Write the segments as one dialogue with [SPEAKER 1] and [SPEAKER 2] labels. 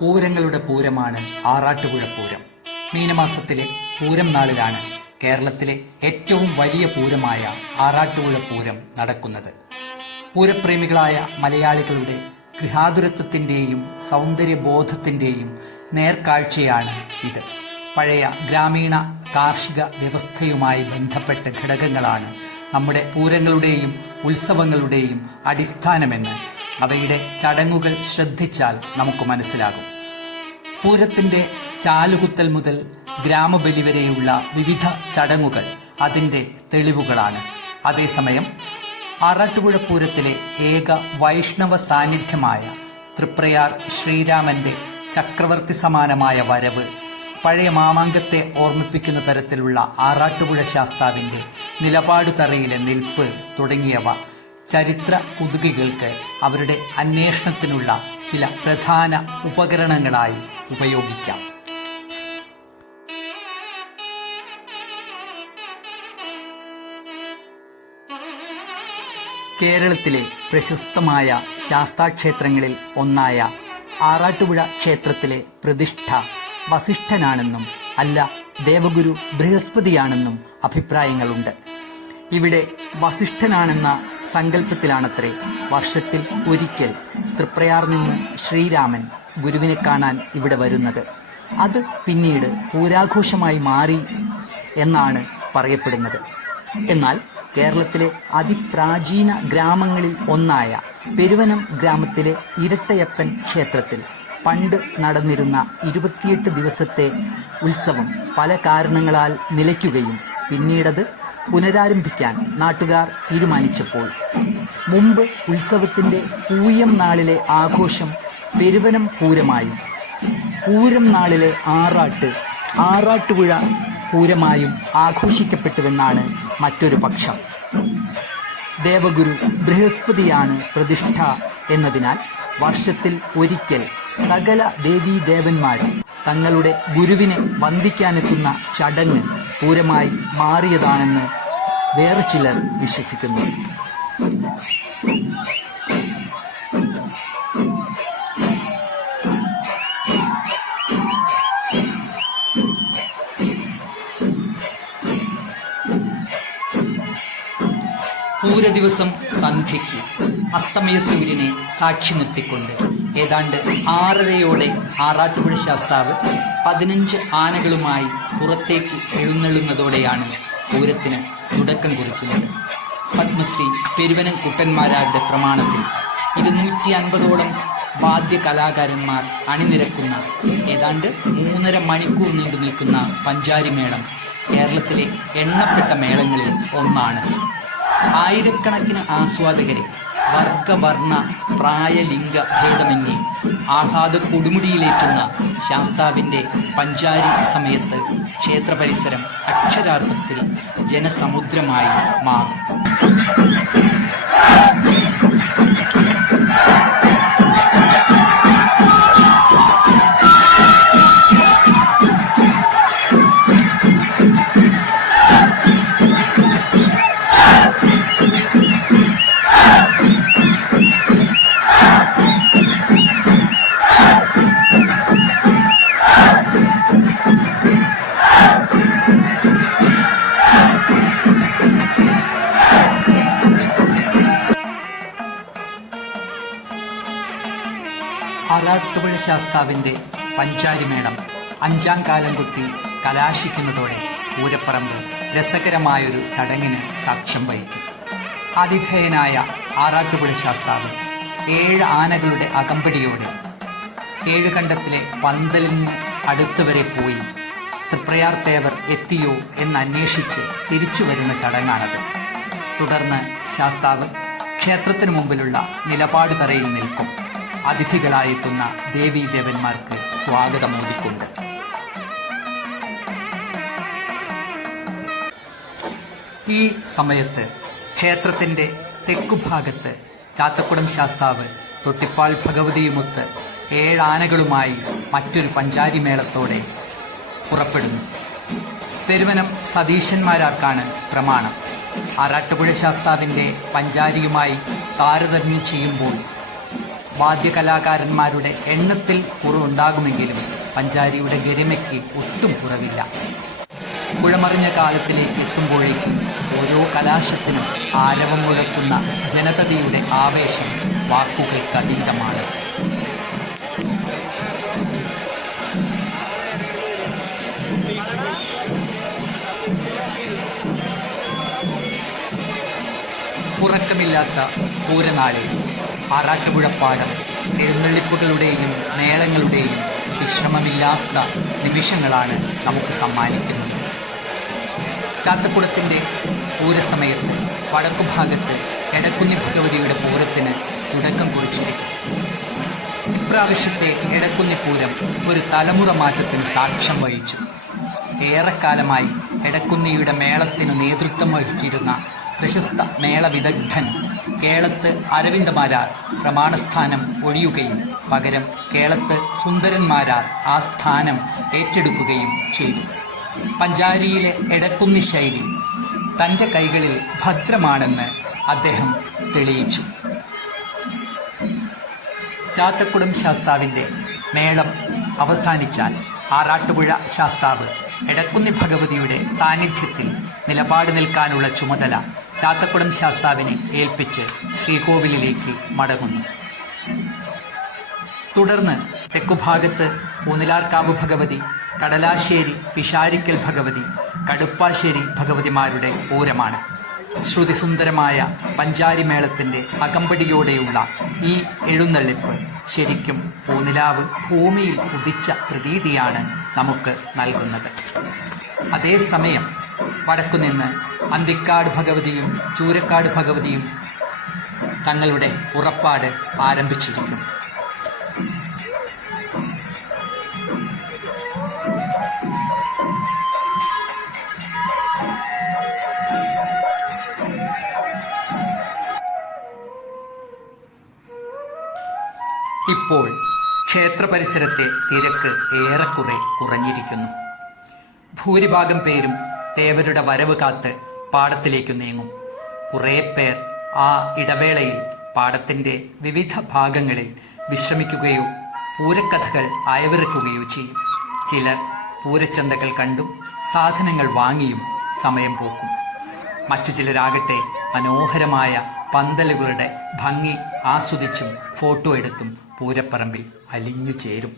[SPEAKER 1] പൂരങ്ങളുടെ പൂരമാണ് ആറാട്ടുപുഴ പൂരം. മീനമാസത്തിലെ പൂരം നാളിലാണ് കേരളത്തിലെ ഏറ്റവും വലിയ പൂരമായ ആറാട്ടുപുഴ പൂരം നടക്കുന്നത്. പൂരപ്രേമികളായ മലയാളികളുടെ ഗൃഹാതുരത്വത്തിന്റെയും സൗന്ദര്യബോധത്തിന്റെയും നേർക്കാഴ്ചയാണ് ഇത്. പഴയ ഗ്രാമീണ കാർഷിക വ്യവസ്ഥയുമായി ബന്ധപ്പെട്ട ഘടകങ്ങളാണ് നമ്മുടെ പൂരങ്ങളുടെയും ഉത്സവങ്ങളുടെയും അടിസ്ഥാനമെന്ന് അവയുടെ ചടങ്ങുകൾ ശ്രദ്ധിച്ചാൽ നമുക്ക് മനസ്സിലാകും. പൂരത്തിന്റെ ചാലുകുത്തൽ മുതൽ ഗ്രാമബലി വരെയുള്ള വിവിധ ചടങ്ങുകൾ അതിന്റെ തെളിവുകളാണ്. അതേസമയം ആറാട്ടുപുഴ പൂരത്തിലെ ഏക വൈഷ്ണവ സാന്നിധ്യമായ തൃപ്രയാർ ശ്രീരാമന്റെ ചക്രവർത്തി സമാനമായ വരവ് പഴയ മാമാങ്കത്തെ ഓർമ്മിപ്പിക്കുന്ന തരത്തിലുള്ള ആറാട്ടുപുഴ ശാസ്താവിന്റെ നിലപാട് തറയിലെ നിൽപ്പ് തുടങ്ങിയവ ചരിത്ര കുതുകികൾക്ക് അവരുടെ അന്വേഷണത്തിനുള്ള ചില പ്രധാന ഉപകരണങ്ങളായി ഉപയോഗിക്കാം. കേരളത്തിലെ പ്രശസ്തമായ ശാസ്താക്ഷേത്രങ്ങളിൽ ഒന്നായ ആറാട്ടുപുഴ ക്ഷേത്രത്തിലെ പ്രതിഷ്ഠ വസിഷ്ഠനാണെന്നും അല്ല ദേവഗുരു ബൃഹസ്പതിയാണെന്നും അഭിപ്രായങ്ങളുണ്ട്. ഇവിടെ വസിഷ്ഠനാണെന്ന സങ്കല്പത്തിലാണത്രേ. വർഷത്തിൽ ഒരിക്കൽ തൃപ്രയാർ നിന്ന് ശ്രീരാമൻ ഗുരുവിനെ കാണാൻ ഇവിടെ വരുന്നത്. അത് പിന്നീട് പൂരാഘോഷമായി മാറി എന്നാണ് പറയപ്പെടുന്നത്. എന്നാൽ കേരളത്തിലെ അതിപ്രാചീന ഗ്രാമങ്ങളിൽ ഒന്നായ പെരുവനം ഗ്രാമത്തിലെ ഇരട്ടയപ്പൻ ക്ഷേത്രത്തിൽ പണ്ട് നടന്നിരുന്ന ഇരുപത്തിയെട്ട് ദിവസത്തെ ഉത്സവം പല കാരണങ്ങളാൽ നിലയ്ക്കുകയും പിന്നീടത് പുനരാരംഭിക്കാൻ നാട്ടുകാർ തീരുമാനിച്ചപ്പോൾ മുമ്പ് ഉത്സവത്തിന്റെ പൂയം നാളിലെ ആഘോഷം പെരുവനം പൂരമായും പൂരം നാളിലെ ആറാട്ട് ആറാട്ടുപുഴ പൂരമായും ആഘോഷിക്കപ്പെട്ടുവെന്നാണ് മറ്റൊരു പക്ഷം. ദേവഗുരു ബൃഹസ്പതിയാണ് പ്രതിഷ്ഠ എന്നതിനാൽ വർഷത്തിൽ ഒരിക്കൽ സകല ദേവീദേവന്മാരും തങ്ങളുടെ ഗുരുവിനെ വന്ദിക്കാനെത്തുന്ന ചടങ്ങ് പൂരമായി മാറിയതാണെന്ന് വേറെ ചിലർ വിശ്വസിക്കുന്നു. പൂര ദിവസം സന്ധ്യയ്ക്ക് അസ്തമയ സൂര്യനെ സാക്ഷി നിർത്തിക്കൊണ്ട് ഏതാണ്ട് ആറരയോടെ ആറാട്ടുപുഴ ശാസ്താവ് പതിനഞ്ച് ആനകളുമായി പുറത്തേക്ക് എഴുന്നള്ളുന്നതോടെയാണ് പൂരത്തിന് തുടക്കം കുറിക്കുന്നത്. പത്മശ്രീ പെരുവനം കുട്ടന്മാരാരുടെ പ്രമാണത്തിൽ ഇരുന്നൂറ്റി അൻപതോളം വാദ്യ കലാകാരന്മാർ അണിനിരക്കുന്ന ഏതാണ്ട് മൂന്നര മണിക്കൂർ നീണ്ടു നിൽക്കുന്ന പഞ്ചാരി മേളം കേരളത്തിലെ എണ്ണപ്പെട്ട മേളങ്ങളിൽ ഒന്നാണ്. ആയിരക്കണക്കിന് ആസ്വാദകരെ വർഗവർണ പ്രായലിംഗ ഭേദമന്യേ ആഹ്ലാദ കൊടുമുടിയിലേക്കുന്ന ശാസ്താവിന്റെ പഞ്ചാരി സമയത്ത് ക്ഷേത്ര പരിസരം അക്ഷരാർത്ഥത്തിൽ ജനസമുദ്രമായി മാറും. ആറാട്ടുപുഴ ശാസ്താവിന്റെ പഞ്ചാരിമേളം അഞ്ചാം കാലം കുത്തി കലാശിക്കുന്നതോടെ പൂരപ്പറമ്പ് രസകരമായൊരു ചടങ്ങിന് സാക്ഷ്യം വഹിക്കും. ആതിഥേയനായ ആറാട്ടുപുഴ ശാസ്താവ് ഏഴ് ആനകളുടെ അകമ്പടിയോടെ ഏഴുകണ്ടത്തിലെ പന്തലിന് അടുത്തുവരെ പോയി തൃപ്രയാർ തേവർ എത്തിയോ എന്നന്വേഷിച്ച് തിരിച്ചു വരുന്ന ചടങ്ങാണത്. തുടർന്ന് ശാസ്താവ് ക്ഷേത്രത്തിന് മുമ്പിലുള്ള നിലപാട് തറയിൽ നിൽക്കും. അതിഥികളായെത്തുന്ന ദേവീദേവന്മാർക്ക് സ്വാഗതമോദിക്കുണ്ട് ഈ സമയത്ത് ക്ഷേത്രത്തിന്റെ തെക്കുഭാഗത്ത് ചാത്തക്കുടം ശാസ്താവ് തൊട്ടിപ്പാൽ ഭഗവതിയുമൊത്ത് ഏഴാനകളുമായി മറ്റൊരു പഞ്ചാരി മേളത്തോടെ പുറപ്പെടുന്നു. പെരുവനം സതീശന്മാരാർക്കാണ് പ്രമാണം. ആറാട്ടുപുഴ ശാസ്താവിന്റെ പഞ്ചാരിയുമായി താരതമ്യം ചെയ്യുമ്പോൾ വാദ്യകലാകാരന്മാരുടെ എണ്ണത്തിൽ കുറവുണ്ടാകുമെങ്കിലും പഞ്ചാരിയുടെ ഗരിമയ്ക്ക് ഒട്ടും കുറവില്ല. കുഴമറിഞ്ഞ കാലത്തിലേക്ക് എത്തുമ്പോഴേക്കും ഓരോ കലാശത്തിനും ആരവം മുഴക്കുന്ന ജനതയുടെ ആവേശം വാക്കുകൾക്ക് അതീതമാണ്. ഉറക്കമില്ലാത്ത പൂരനാളിൽ ആറാട്ടുപുഴപ്പാടം എഴുന്നള്ളിപ്പുകളുടെയും മേളങ്ങളുടെയും വിശ്രമമില്ലാത്ത നിമിഷങ്ങളാണ് നമുക്ക് സമ്മാനിക്കുന്നത്. ചാത്തക്കുടത്തിന്റെ പൂരസമയത്ത് വടക്കുഭാഗത്ത് എടക്കുന്നി ഭഗവതിയുടെ പൂരത്തിന് തുടക്കം കുറിച്ചിരിക്കും ഇപ്രാവശ്യത്തെ എടക്കുന്നി പൂരം ഒരു തലമുറ മാറ്റത്തിന് സാക്ഷ്യം വഹിച്ചു. ഏറെക്കാലമായി എടക്കുന്നിയുടെ മേളത്തിന് നേതൃത്വം വഹിച്ചിരുന്ന പ്രശസ്ത മേള വിദഗ്ധൻ കേളത്ത് അരവിന്ദമാരാർ പ്രമാണസ്ഥാനം ഒഴിയുകയും പകരം കേളത്ത് സുന്ദരന്മാരാർ ആ സ്ഥാനം ഏറ്റെടുക്കുകയും ചെയ്തു. പഞ്ചാരിയിലെ എടക്കുന്നി ശൈലി തന്റെ കൈകളിൽ ഭദ്രമാണെന്ന് അദ്ദേഹം തെളിയിച്ചു. ചാത്തക്കുടം ശാസ്താവിന്റെ മേളം അവസാനിച്ചാൽ ആറാട്ടുപുഴ ശാസ്താവ് എടക്കുന്നി ഭഗവതിയുടെ സാന്നിധ്യത്തിൽ നിലപാട് നിൽക്കാനുള്ള ചുമതല ചാത്തക്കുടം ശാസ്താവിനെ ഏൽപ്പിച്ച് ശ്രീകോവിലിലേക്ക് മടങ്ങുന്നു. തുടർന്ന് തെക്കുഭാഗത്ത് ഊനിലാർക്കാവ് ഭഗവതി കടലാശ്ശേരി പിഷാരിക്കൽ ഭഗവതി കടുപ്പാശ്ശേരി ഭഗവതിമാരുടെ പൂരമാണ്. ശ്രുതിസുന്ദരമായ പഞ്ചാരി മേളത്തിന്റെ അകമ്പടിയോടെയുള്ള ഈ എഴുന്നള്ളിപ്പ് ശരിക്കും പൂനിലാവ് ഭൂമിയിൽ ഉദിച്ച പ്രതീതിയാണ് നമുക്ക് നൽകുന്നത്. അതേസമയം വടക്കുനിന്ന് അന്തിക്കാട് ഭഗവതിയും ചൂരക്കാട് ഭഗവതിയും തങ്ങളുടെ ഉറപ്പാട് ആരംഭിച്ചിരിക്കും. ഇപ്പോൾ ക്ഷേത്ര പരിസരത്തെ തിരക്ക് ഏറെക്കുറെ കുറഞ്ഞിരിക്കുന്നു. ഭൂരിഭാഗം പേരും തേവരുടെ വരവ് കാത്ത് പാടത്തിലേക്ക് നീങ്ങും. കുറേ പേർ ആ ഇടവേളയിൽ പാടത്തിന്റെ വിവിധ ഭാഗങ്ങളിൽ വിശ്രമിക്കുകയോ പൂരക്കഥകൾ അയവിറക്കുകയോ ചെയ്യും. ചിലർ പൂരച്ചന്തകൾ കണ്ടും സാധനങ്ങൾ വാങ്ങിയും സമയം പോക്കും. മറ്റു ചിലരാകട്ടെ മനോഹരമായ പന്തലുകളുടെ ഭംഗി ആസ്വദിച്ചും ഫോട്ടോ എടുത്തും പൂരപ്പറമ്പിൽ അലിഞ്ഞു ചേരും.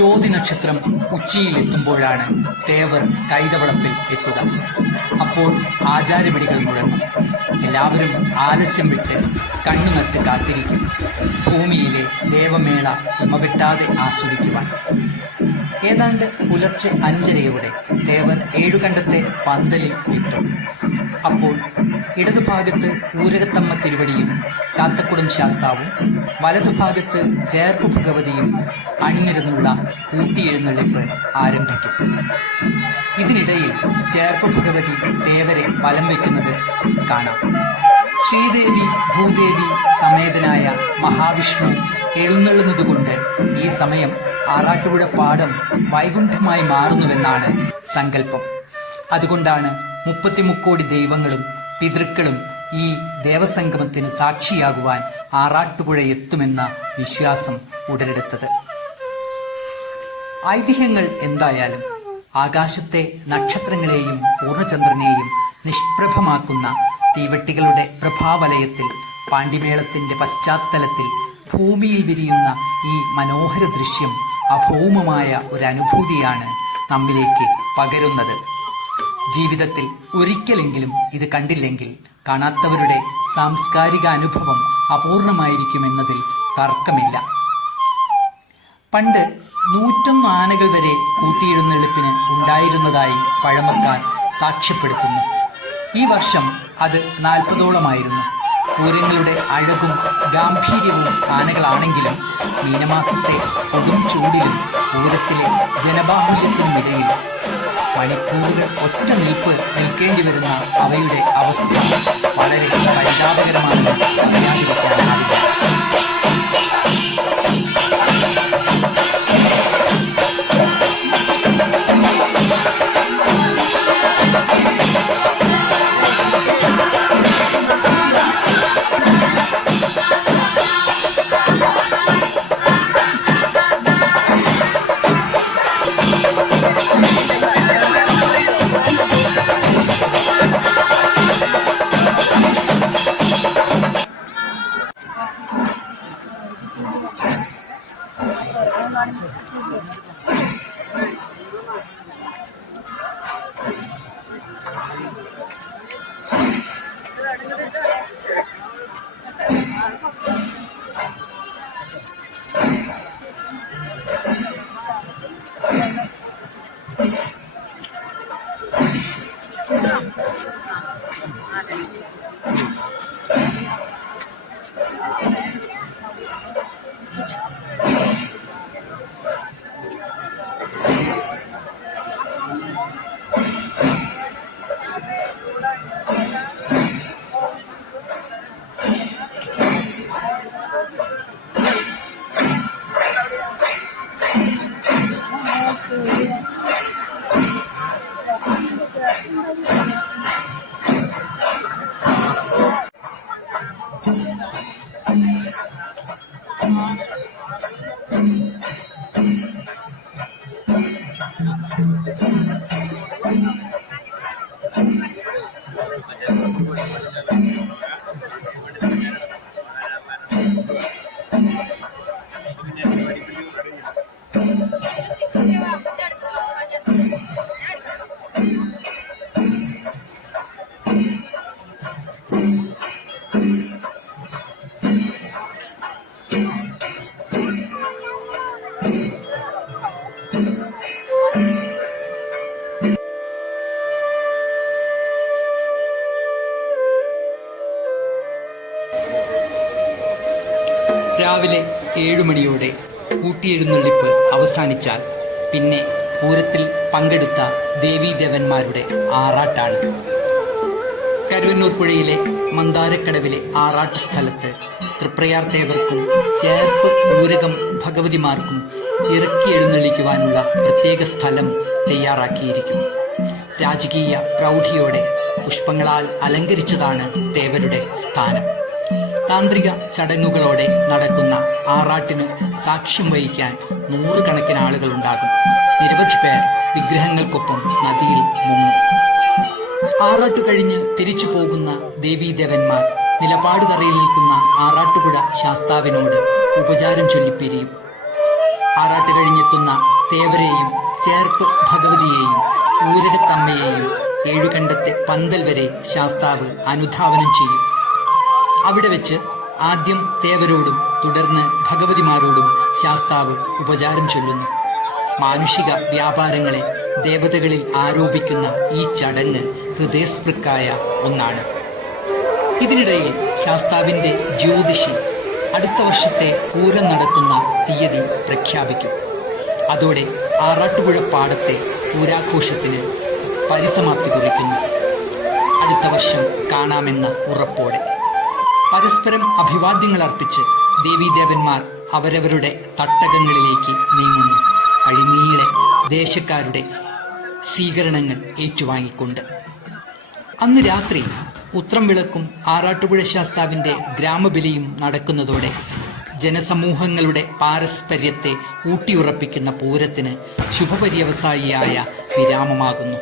[SPEAKER 1] ചോതി നക്ഷത്രം ഉച്ചയിലെത്തുമ്പോഴാണ് തേവർ കൈതവളപ്പിൽ എത്തുക. അപ്പോൾ ആചാരപിടികൾ മുഴങ്ങും. എല്ലാവരും ആലസ്യം വിട്ട് കണ്ണു നട്ട് കാത്തിരിക്കും. ഭൂമിയിലെ ദേവമേള ഇമവെട്ടാതെ ആസ്വദിക്കുവാൻ. ഏതാണ്ട് പുലർച്ചെ അഞ്ചരയോടെ ദേവർ ഏഴുകണ്ടത്തെ പന്തലിൽ എത്തും. അപ്പോൾ ഇടതുഭാഗത്ത് ഊരകത്തമ്മ തിരുവടിയും ചാത്തക്കുടം ശാസ്താവും വലതുഭാഗത്ത് ചേർപ്പ് ഭഗവതിയും അണിഞ്ഞിരുന്നുള്ള കൂട്ടിയെഴുന്നള്ളിപ്പ് ആരംഭിക്കും. ഇതിനിടയിൽ ചേർപ്പ് ഭഗവതി ദേവരെ വലം വയ്ക്കുന്നത് കാണാം. ശ്രീദേവി ഭൂദേവി സമേതനായ മഹാവിഷ്ണു എഴുന്നള്ളുന്നതുകൊണ്ട് ഈ സമയം ആറാട്ടുപുഴ പാടം വൈകുണ്ഠമായി മാറുന്നുവെന്നാണ് സങ്കല്പം. അതുകൊണ്ടാണ് മുപ്പത്തിമുക്കോടി ദൈവങ്ങളും പിതൃക്കളും ഈ ദേവസംഗമത്തിന് സാക്ഷിയാകുവാൻ ആറാട്ടുപുഴ എത്തുമെന്ന വിശ്വാസം ഉടലെടുത്തത്. ഐതിഹ്യങ്ങൾ എന്തായാലും ആകാശത്തെ നക്ഷത്രങ്ങളെയും പൂർണചന്ദ്രനെയും നിഷ്പ്രഭമാക്കുന്ന തീവെട്ടികളുടെ പ്രഭാവലയത്തിൽ പാണ്ഡിമേളത്തിന്റെ പശ്ചാത്തലത്തിൽ ഭൂമിയിൽ വിരിയുന്ന ഈ മനോഹര ദൃശ്യം അഭൗമമായ ഒരു അനുഭൂതിയാണ് നമ്മിലേക്ക് പകരുന്നത്. ജീവിതത്തിൽ ഒരിക്കലെങ്കിലും ഇത് കണ്ടില്ലെങ്കിൽ കാണാത്തവരുടെ സാംസ്കാരിക അനുഭവം അപൂർണമായിരിക്കുമെന്നതിൽ തർക്കമില്ല. പണ്ട് നൂറ്റൊന്ന് ആനകൾ വരെ കൂട്ടിയെഴുന്നള്ളിപ്പിന് ഉണ്ടായിരുന്നതായി പഴമക്കാർ സാക്ഷ്യപ്പെടുത്തുന്നു. ഈ വർഷം അത് നാൽപ്പതോളമായിരുന്നു. പൂരങ്ങളുടെ അഴകും ഗാംഭീര്യവും ആനകളാണെങ്കിലും മീനമാസത്തെ കൊടും ചൂടിലും പൂരത്തിലെ ജനബാഹുല്യത്തിനുമിടയിൽ മണിക്കൂറുകൾ ഒറ്റ നിൽപ്പ് നിൽക്കേണ്ടി വരുന്ന അവയുടെ അവസ്ഥ വളരെ പരിതാപകരമാണെന്ന് പറയാതിരിക്കാനാവില്ല രാവിലെ ഏഴു മണിയോടെ കൂട്ടിയെഴുന്നള്ളിപ്പ് അവസാനിച്ചാൽ പിന്നെ പൂരത്തിൽ പങ്കെടുത്ത ദേവീദേവന്മാരുടെ ആറാട്ടാണ്. കരുവന്നൂർ പുഴയിലെ മന്ദാരക്കടവിലെ ആറാട്ട് സ്ഥലത്ത് തൃപ്രയാർ തേവർക്കും ചേർപ്പ് ഊരകം ഭഗവതിമാർക്കും ഇറക്കി എഴുന്നള്ളിക്കുവാനുള്ള പ്രത്യേക സ്ഥലം തയ്യാറാക്കിയിരിക്കുന്നു. രാജകീയ പ്രൗഢിയോടെ പുഷ്പങ്ങളാൽ അലങ്കരിച്ചതാണ് തേവരുടെ സ്ഥാനം. താന്ത്രിക ചടങ്ങുകളോടെ നടക്കുന്ന ആറാട്ടിന് സാക്ഷ്യം വഹിക്കാൻ നൂറുകണക്കിന് ആളുകൾ ഉണ്ടാകും നിരവധി പേർ വിഗ്രഹങ്ങൾക്കൊപ്പം നദിയിൽ മുങ്ങും. ആറാട്ട് കഴിഞ്ഞ് തിരിച്ചു പോകുന്ന ദേവീദേവന്മാർ നിലപാട് തറയിൽ നിൽക്കുന്ന ആറാട്ടുപുഴ ശാസ്താവിനോട് ഉപചാരം ചൊല്ലിപ്പിരിയും. ആറാട്ട് കഴിഞ്ഞെത്തുന്ന തേവരെയും ചേർപ്പ് ഭഗവതിയെയും ഊരകത്തമ്മയെയും ഏഴുകണ്ടത്തെ പന്തൽ വരെ ശാസ്താവ് അനുധാവനം ചെയ്യും. അവിടെ വെച്ച് ആദ്യം ദേവരോടും തുടർന്ന് ഭഗവതിമാരോടും ശാസ്താവ് ഉപചാരം ചൊല്ലുന്നു. മാനുഷിക വ്യാപാരങ്ങളെ ദേവതകളിൽ ആരോപിക്കുന്ന ഈ ചടങ്ങ് ഹൃദയസ്പൃക്കായ ഒന്നാണ്. ഇതിനിടയിൽ ശാസ്താവിന്റെ ജ്യോതിഷി അടുത്ത വർഷത്തെ പൂരം നടത്തുന്ന തീയതി പ്രഖ്യാപിക്കും. അതോടെ ആറാട്ടുപുഴ പാടത്തെ പൂരാഘോഷത്തിന് പരിസമാപ്തി കുറിക്കുന്നു. അടുത്ത വർഷം കാണാമെന്ന ഉറപ്പോടെ. പരസ്പരം അഭിവാദ്യങ്ങൾ അർപ്പിച്ച് ദേവീദേവന്മാർ അവരവരുടെ തട്ടകങ്ങളിലേക്ക് നീങ്ങുന്നു. വഴിനീളെ ദേശക്കാരുടെ സ്വീകരണങ്ങൾ ഏറ്റുവാങ്ങിക്കൊണ്ട്. അന്ന് രാത്രി ഉത്രം വിളക്കും ആറാട്ടുപുഴ ശാസ്താവിന്റെ ഗ്രാമബലിയും നടക്കുന്നതോടെ ജനസമൂഹങ്ങളുടെ പാരസ്പര്യത്തെ ഊട്ടിയുറപ്പിക്കുന്ന പൂരത്തിന് ശുഭപര്യവസായിയായ വിരാമമാകുന്നു.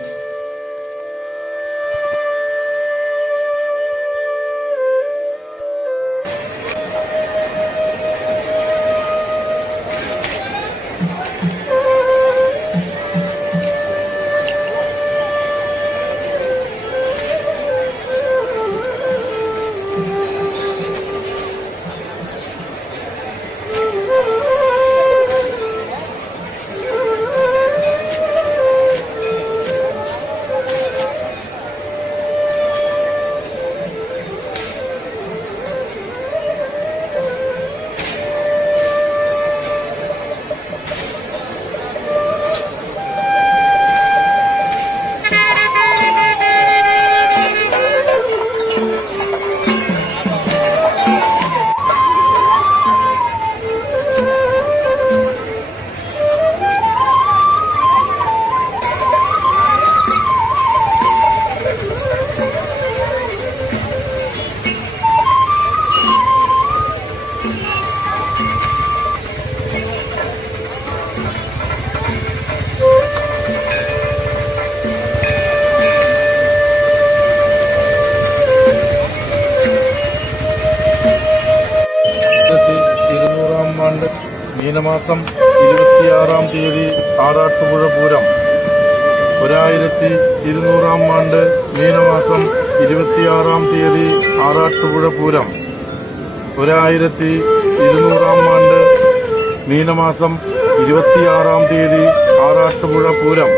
[SPEAKER 2] മീനമാസം ഇരുപത്തിയാറാം തീയതി ആറാട്ടുപുഴ പൂരം. ഒരായിരത്തി ഇരുന്നൂറാം ആണ്ട് മീനമാസം ഇരുപത്തിയാറാം തീയതി ആറാട്ടുപുഴ പൂരം. ഒരായിരത്തി ഇരുന്നൂറാം ആണ്ട് മീനമാസം ഇരുപത്തിയാറാം തീയതി ആറാട്ടുപുഴ പൂരം.